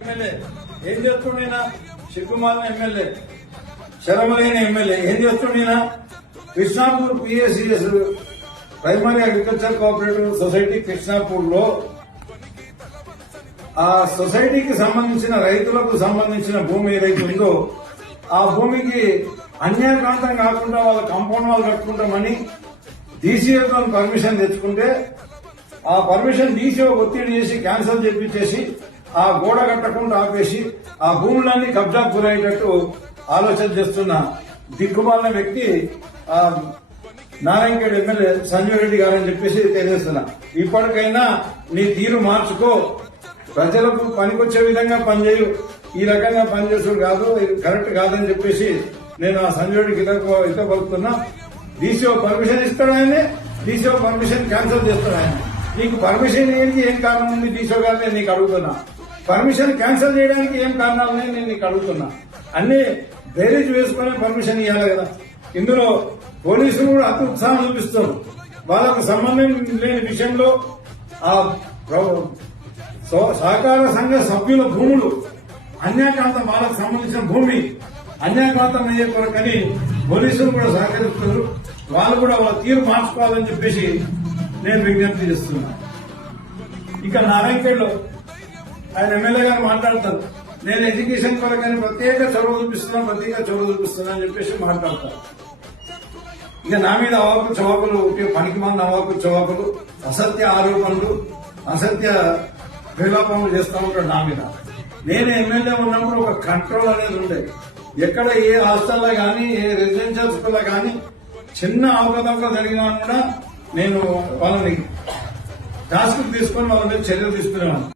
MLA ఏం చేస్తుండేనా? సిగ్గుమాలిన MLA, శరమలైన ఎమ్మెల్యే ఏం చేస్తుండేనా? Krishnapur PSCS primary agriculture cooperative society Krishnapur లో ఆ సొసైటీకి సంబంధించిన రైతులకు సంబంధించిన భూమి ఏదైతే ఉందో ఆ భూమికి అన్యాక్రాంతం కాకుండా వాళ్ళ కాంపౌండ్ వాళ్ళు కట్టుకుంటామని డీసీఓతో పర్మిషన్ తెచ్చుకుంటే ఆ పర్మిషన్ డీసీఓ ఒత్తిడి చేసి క్యాన్సిల్ చేపించేసి ఆ గోడ కట్టకుండా ఆపేసి ఆ భూములన్నీ కబ్జా గురయ్యేటట్టు ఆలోచన చేస్తున్న దిక్కుమాలిన వ్యక్తి నారాయణఖేడ్ ఎమ్మెల్యే సంజయ్ రెడ్డి గారని చెప్పేసి తెలియజేస్తున్నా. ఇప్పటికైనా నీ తీరు మార్చుకో, ప్రజలకు పనికొచ్చే విధంగా పనిచేయు, ఈ రకంగా పనిచేసుడు కాదు, ఇది కరెక్ట్ కాదని చెప్పేసి నేను ఆ సంజయ్ రెడ్డికి ఇతపలుకుతున్నా. డీసీఓ పర్మిషన్ ఇస్తాడు ఆయనే, డీసీఓ పర్మిషన్ క్యాన్సిల్ చేస్తాడు ఆయన. నీకు పర్మిషన్ ఏంటి, ఏం కారణం ఉంది డీసీఓ గారిని నీకు అడుగుతున్నా. పర్మిషన్ క్యాన్సిల్ చేయడానికి ఏం కారణాలని నేను నీకు అడుగుతున్నా. అన్ని బేరీజ్ వేసుకునే పర్మిషన్ ఇవ్వాలి కదా. ఇందులో పోలీసులు కూడా అతి ఉత్సాహం చూపిస్తారు. వాళ్ళకు సంబంధం లేని విషయంలో ఆ సహకార సంఘ సభ్యుల భూములు అన్యాక్రాంతం, వాళ్ళకు సంబంధించిన భూమి అన్యాక్రాంతం అయ్యే కొరకని పోలీసులు కూడా సహకరిస్తున్నారు. వాళ్ళు కూడా వాళ్ళ తీరు మార్చుకోవాలని చెప్పేసి నేను విజ్ఞప్తి చేస్తున్నా. ఇక నారాయణఖేడ్ లో ఆయన ఎమ్మెల్యే గారు మాట్లాడతారు, నేను ఎడ్యుకేషన్ కొరకని ప్రత్యేక చొరవ చూపిస్తున్నా అని చెప్పేసి మాట్లాడతారు. ఇక నా మీద అవాకులు చవాకులు, పనికిమాలిన అవాకులు చవాకులు, అసత్య ఆరోపణలు, అసత్య విలాపములు చేస్తా ఉంటాడు నా మీద. నేను ఎమ్మెల్యే ఉన్నప్పుడు ఒక కంట్రోల్ అనేది ఉండేది. ఎక్కడ ఏ హాస్టల్లో కానీ ఏ రెసిడెన్షియల్ స్కూల్లో కానీ చిన్న అవకతవకలు జరిగినా కూడా నేను వాళ్ళని టాస్క్ తీసుకొని వాళ్ళ మీద చర్యలు తీసుకునేవాడిని.